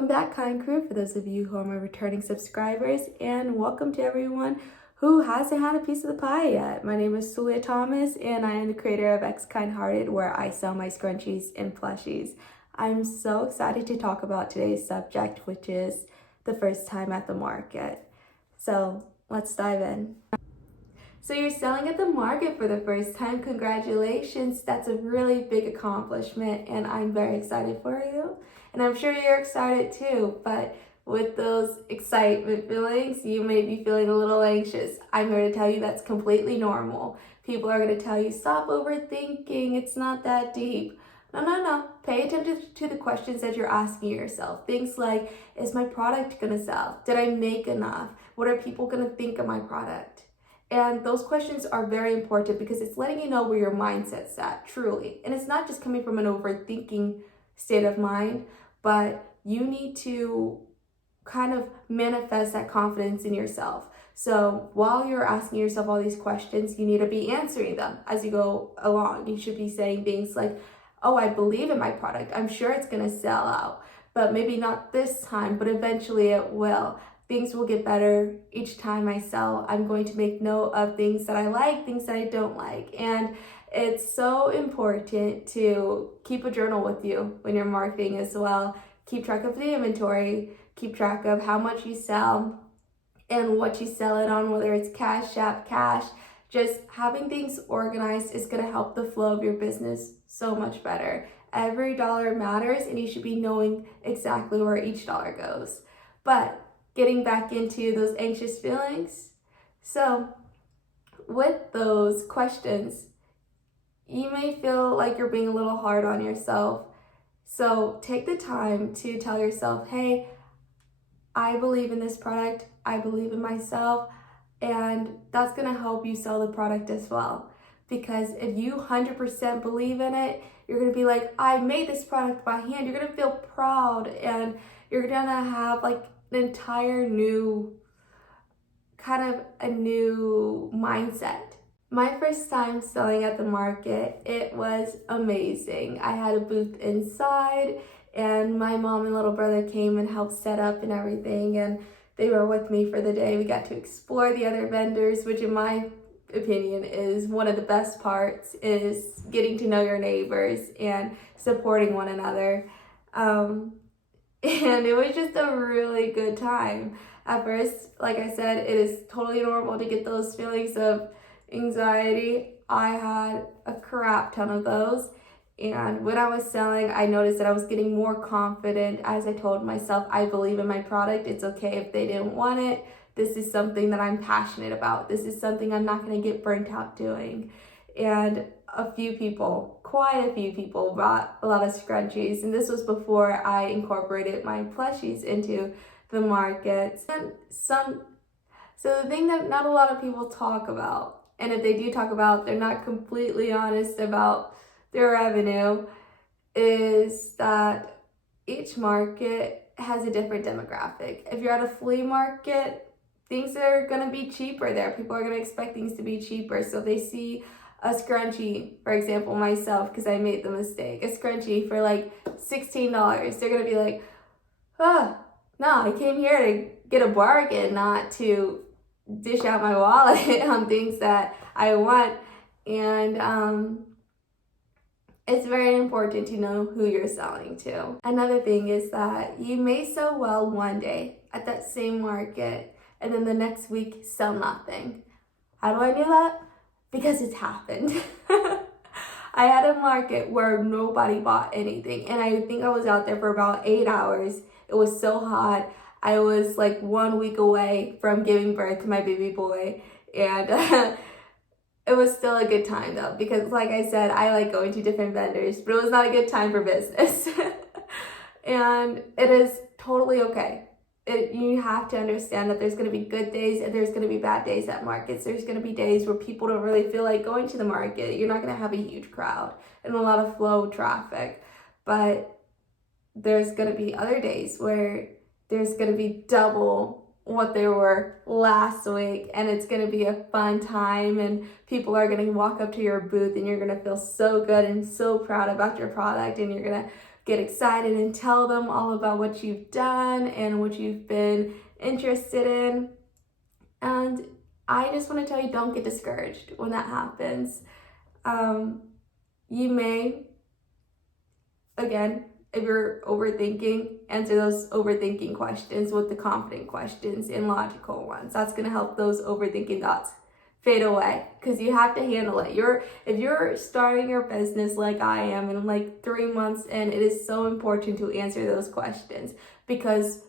Welcome back, kind crew, for those of you who are my returning subscribers, and welcome to everyone who hasn't had a piece of the pie yet. My name is Sulia Thomas, and I am the creator of X Kind Hearted, where I sell my scrunchies and plushies. I'm so excited to talk about today's subject, which is the first time at the market. So let's dive in. So you're selling at the market for the first time. Congratulations. That's a really big accomplishment, and I'm very excited for you. And I'm sure you're excited too, but with those excitement feelings, you may be feeling a little anxious. I'm here to tell you that's completely normal. People are going to tell you, stop overthinking, it's not that deep. No. Pay attention to the questions that you're asking yourself. Things like, is my product going to sell? Did I make enough? What are people going to think of my product? And those questions are very important because it's letting you know where your mindset's at, truly. And it's not just coming from an overthinking state of mind, but you need to kind of manifest that confidence in yourself. So while you're asking yourself all these questions, you need to be answering them as you go along. You should be saying things like, oh, I believe in my product. I'm sure it's going to sell out, but maybe not this time, but eventually it will. Things will get better each time I sell. I'm going to make note of things that I like, things that I don't like. And it's so important to keep a journal with you when you're marketing as well. Keep track of the inventory, keep track of how much you sell and what you sell it on, whether it's Cash App, cash. Just having things organized is going to help the flow of your business so much better. Every dollar matters, and you should be knowing exactly where each dollar goes. But getting back into those anxious feelings. So with those questions, you may feel like you're being a little hard on yourself. So take the time to tell yourself, hey, I believe in this product. I believe in myself. And that's going to help you sell the product as well. Because if you 100% believe in it, you're going to be like, I made this product by hand. You're going to feel proud, and you're going to have like an entire new, kind of a new mindset. My first time selling at the market, it was amazing. I had a booth inside, and my mom and little brother came and helped set up and everything, and they were with me for the day. We got to explore the other vendors, which in my opinion is one of the best parts, is getting to know your neighbors and supporting one another. And it was just a really good time. At first, like I said, it is totally normal to get those feelings of anxiety. I had a crap ton of those. And when I was selling, I noticed that I was getting more confident as I told myself, I believe in my product. It's okay if they didn't want it. This is something that I'm passionate about. This is something I'm not going to get burnt out doing. And quite a few people bought a lot of scrunchies. And this was before I incorporated my plushies into the market. And so the thing that not a lot of people talk about, and if they do talk about, they're not completely honest about their revenue, is that each market has a different demographic. If you're at a flea market, things are going to be cheaper there. People are going to expect things to be cheaper. So they see a scrunchie, for example, myself, because I made the mistake, a scrunchie for like $16. They're going to be like, oh, no, I came here to get a bargain, not to dish out my wallet on things that I want. And it's very important to know who you're selling to. Another thing is that you may sell well one day at that same market, and then the next week sell nothing. How do I know that? Because it's happened. I had a market where nobody bought anything, and I think I was out there for about 8 hours. It was so hot. I was like 1 week away from giving birth to my baby boy, and it was still a good time though, because like I said, I like going to different vendors, but it was not a good time for business. And it is totally okay. You have to understand that there's going to be good days and there's going to be bad days at markets. There's going to be days where people don't really feel like going to the market. You're not going to have a huge crowd and a lot of flow traffic, but there's going to be other days where there's going to be double what there were last week, and it's going to be a fun time, and people are going to walk up to your booth, and you're going to feel so good and so proud about your product, and you're going to get excited and tell them all about what you've done and what you've been interested in. And I just want to tell you, don't get discouraged when that happens. You may, again, if you're overthinking, answer those overthinking questions with the confident questions and logical ones. That's going to help those overthinking thoughts fade away, because you have to handle it. If you're starting your business like I am in like 3 months, and it is so important to answer those questions, because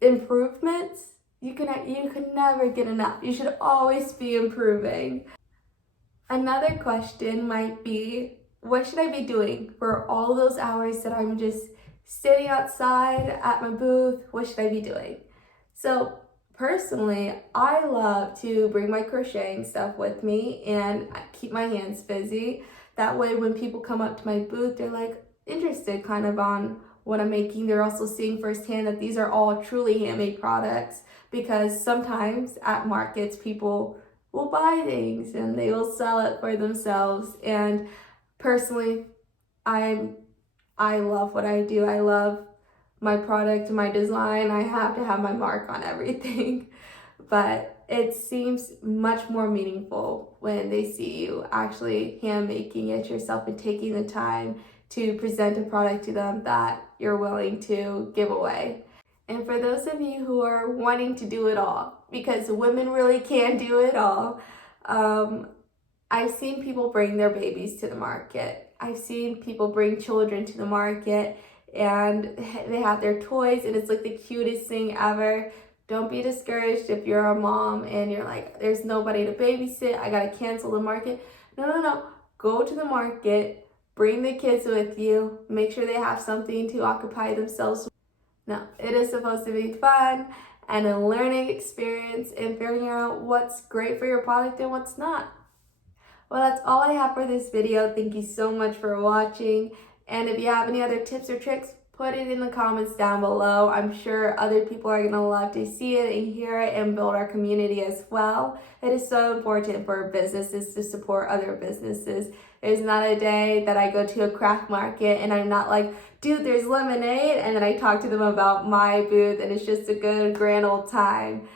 improvements, you can never get enough. You should always be improving. Another question might be, what should I be doing for all those hours that I'm just sitting outside at my booth? What should I be doing? So personally, I love to bring my crocheting stuff with me and keep my hands busy. That way when people come up to my booth, they're like interested kind of on what I'm making. They're also seeing firsthand that these are all truly handmade products, because sometimes at markets people will buy things and they will sell it for themselves. And personally, I love what I do. I love my product, my design. I have to have my mark on everything. But it seems much more meaningful when they see you actually hand making it yourself and taking the time to present a product to them that you're willing to give away. And for those of you who are wanting to do it all, because women really can do it all, I've seen people bring their babies to the market. I've seen people bring children to the market, and they have their toys, and it's like the cutest thing ever. Don't be discouraged if you're a mom and you're like, there's nobody to babysit, I gotta cancel the market. No. Go to the market, bring the kids with you, make sure they have something to occupy themselves. No, it is supposed to be fun and a learning experience and figuring out what's great for your product and what's not. Well, that's all I have for this video. Thank you so much for watching. And if you have any other tips or tricks, put it in the comments down below. I'm sure other people are gonna love to see it and hear it and build our community as well. It is so important for businesses to support other businesses. There's not a day that I go to a craft market and I'm not like, dude, there's lemonade, and then I talk to them about my booth, and it's just a good grand old time.